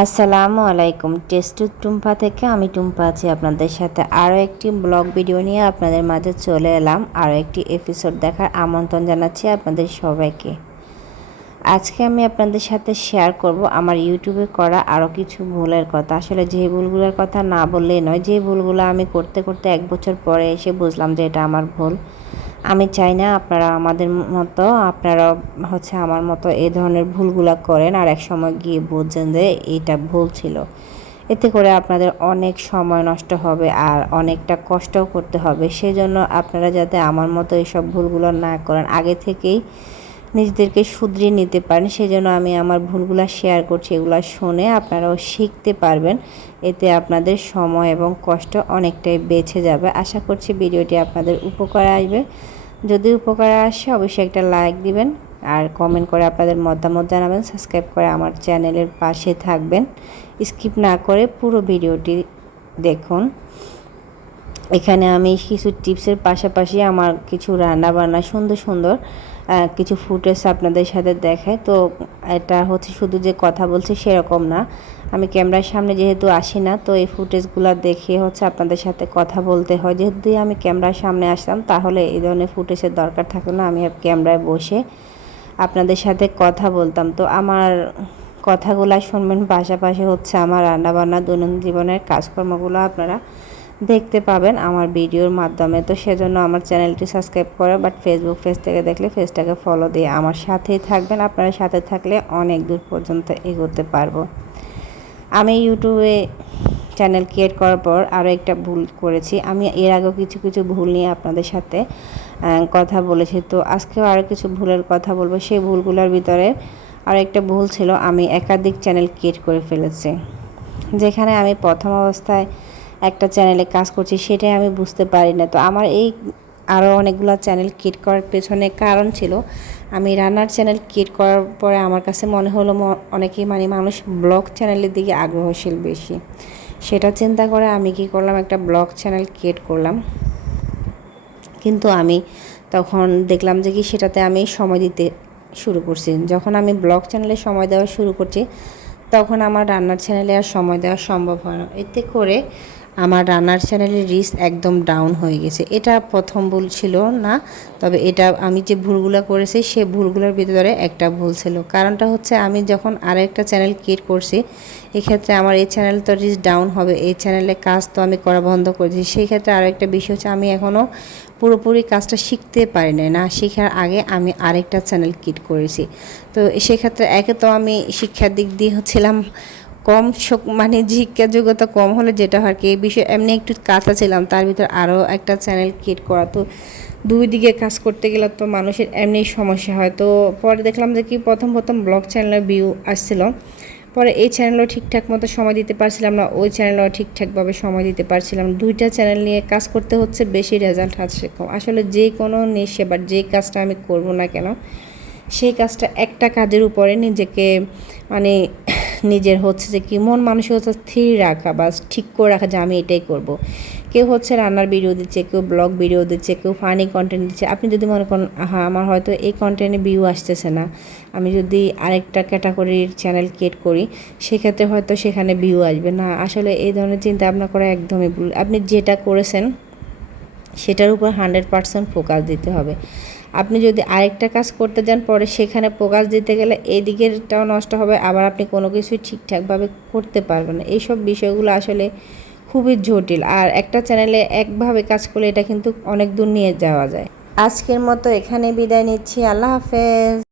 আসসালামু আলাইকুম। Test with Tumpa থেকে আমি টুম্পা আছি আপনাদের সাথে আরও একটি ব্লগ ভিডিও নিয়ে আপনাদের মাঝে চলে এলাম। আরও একটি এপিসোড দেখার আমন্ত্রণ জানাচ্ছি আপনাদের সবাইকে। আজকে আমি আপনাদের সাথে শেয়ার করব আমার ইউটিউবে করা আরও কিছু ভুলের কথা। আসলে যে ভুলগুলোর কথা না বললেই নয়, যে ভুলগুলো আমি করতে করতে 1 বছর পরে এসে বুঝলাম যে এটা আমার ভুল। আমি চাই না আপনারা আমাদের মতো আমার মতো এই ধরনের ভুলগুলো করেন আর এক সময় গিয়ে বুঝছেন যে এইটা ভুল ছিল। এতে করে আপনাদের অনেক সময় নষ্ট হবে আর অনেকটা কষ্টও করতে হবে। সেজন্য আপনারা যাতে আমার মতো এইসব ভুলগুলো না করেন, আগে থেকেই নিজেদেরকে শুধরিয়ে নিতে পারেন, সেজন্য আমি আমার ভুলগুলো শেয়ার করছি। এগুলো শুনে আপনারাও শিখতে পারবেন, এতে আপনাদের সময় এবং কষ্ট অনেকটাই বেঁচে যাবে। আশা করছি ভিডিওটি আপনাদের উপকারে আসবে। যদি উপকারে আসে অবশ্যই একটা লাইক দিবেন আর কমেন্ট করে আপনাদের মতামত জানাবেন। সাবস্ক্রাইব করে আমার চ্যানেলের পাশে থাকবেন। স্কিপ না করে পুরো ভিডিওটি দেখুন। এখানে আমি কিছু টিপসের পাশাপাশি আমার কিছু রান্নাবান্না সুন্দর সুন্দর কিছু ফুটেজ আপনাদের সাথে দেখাই। তো এটা হচ্ছে শুধু যে কথা বলছি সেরকম না, আমি ক্যামেরার সামনে যেহেতু আসি না, তো এই ফুটেজগুলো দেখে হচ্ছে আপনাদের সাথে কথা বলতে হয়। যেহেতু আমি ক্যামেরার সামনে আসতাম তাহলে এই ধরনের ফুটেজের দরকার থাকে না, আমি ক্যামেরায় বসে আপনাদের সাথে কথা বলতাম। তো আমার কথাগুলো শুনবেন, পাশাপাশি হচ্ছে আমার রান্নাবান্না দৈনন্দিন জীবনের কাজকর্মগুলো আপনারা দেখতে পাবেন আমার ভিডিওর মাধ্যমে। তো সেজন্য আমার চ্যানেলটি সাবস্ক্রাইব করে ফেসবুক পেজ থেকে দেখলে পেজটাকে ফলো দিয়ে আমার সাথেই থাকবেন। আপনারা সাথে থাকলে অনেক দূর পর্যন্ত এগোতে পারবো। আমি ইউটিউবে চ্যানেল ক্রিয়েট করার পর আরও একটা ভুল করেছি। আমি এর আগেও কিছু কিছু ভুল নিয়ে আপনাদের সাথে কথা বলেছি, তো আজকেও আরও কিছু ভুলের কথা বলবো। সেই ভুলগুলোর ভিতরে আরও একটা ভুল ছিল, আমি একাধিক চ্যানেল ক্রিয়েট করে ফেলেছি। যেখানে আমি প্রথম অবস্থায় একটা চ্যানেলে কাজ করছি সেটাই আমি বুঝতে পারি না। তো আমার এই আরও অনেকগুলো চ্যানেল ক্রিয়েট করার পেছনে কারণ ছিল, আমি রান্নার চ্যানেল ক্রিয়েট করার পরে আমার কাছে মনে হলো অনেকেই মানুষ ব্লগ চ্যানেলের দিকে আগ্রহশীল বেশি। সেটা চিন্তা করে আমি কি করলাম, একটা ব্লগ চ্যানেল ক্রিয়েট করলাম। কিন্তু আমি তখন দেখলাম যে কি সেটাতে আমি সময় দিতে শুরু করছি। যখন আমি ব্লগ চ্যানেলে সময় দেওয়া শুরু করছি তখন আমার রান্নার চ্যানেলে আর সময় দেওয়া সম্ভব হয় না। এতে করে আমার রান্নার চ্যানেলের রিচ একদম ডাউন হয়ে গেছে। এটা প্রথম ভুল ছিল না, তবে এটা আমি যে ভুলগুলো করেছি সে ভুলগুলোর ভিতরে একটা ভুল ছিল। কারণটা হচ্ছে আমি যখন আরেকটা চ্যানেল ক্রিয়েট করছি, এক্ষেত্রে আমার এই চ্যানেল তো রিচ ডাউন হবে, এই চ্যানেলে কাজ তো আমি করা বন্ধ করেছি। সেই ক্ষেত্রে আরও একটা বিষয় হচ্ছে আমি এখনও পুরোপুরি কাজটা শিখতে পারি না শেখার আগে আমি আরেকটা চ্যানেল ক্রিয়েট করেছি। তো সেক্ষেত্রে একে তো আমি শিক্ষার দিক দিয়ে হচ্ছিলাম কম, শিক্ষা যোগ্যতা কম হলে যেটা হয় কি, এই বিষয়ে এমনি একটু কাঁচা ছিলাম, তার ভিতর আরও একটা চ্যানেল ক্রিয়েট করা, তো দুই দিকে কাজ করতে গেলে তো মানুষের এমনি সমস্যা হয়। তো পরে দেখলাম যে কি প্রথম ব্লগ চ্যানেলের ভিউ আসছিল, পরে এই চ্যানেলও ঠিকঠাক মতো সময় দিতে পারছিলাম না, ওই চ্যানেলও ঠিকঠাকভাবে সময় দিতে পারছিলাম। দুইটা চ্যানেল নিয়ে কাজ করতে হচ্ছে, বেশি রেজাল্ট আসছে কম। আসলে যে কোনো নিশে বা যে কাজটা আমি করব না কেন, সেই কাজটা একটা কাজের উপরে নিজেকে নিজের হচ্ছে যে কি মন মানসিকতা স্থির রাখা বা ঠিক করে রাখা যে আমি এটাই করব। কেউ হচ্ছে রান্নার ভিডিও দিচ্ছে, কেউ ব্লগ ভিডিও দিচ্ছে, কেউ ফানি কন্টেন্ট দিচ্ছে। আপনি যদি মনে করেন আমার হয়তো এই কন্টেন্টে ভিউ আসতেছে না, আমি যদি আরেকটা ক্যাটাগরির চ্যানেল ক্রিয়েট করি সেক্ষেত্রে হয়তো সেখানে ভিউ আসবে না। আসলে এই ধরনের চিন্তা ভাবনা করা একদমই ভুল। আপনি যেটা করেছেন সেটার উপর 100% ফোকাস দিতে হবে। আপনি যদি আরেকটা কাজ করতে যান পরে সেখানে ফোকাস দিতে গেলে এই দিকেরটাও নষ্ট হবে, আবার আপনি কোনো কিছুই ঠিকঠাকভাবে করতে পারবেন না। এইসব বিষয়গুলো আসলে খুবই জটিল, আর একটা চ্যানেলে একভাবে কাজ করলে এটা কিন্তু অনেক দূর নিয়ে যাওয়া যায়। আজকের মতো এখানে বিদায় নিচ্ছি। আল্লাহ হাফেজ।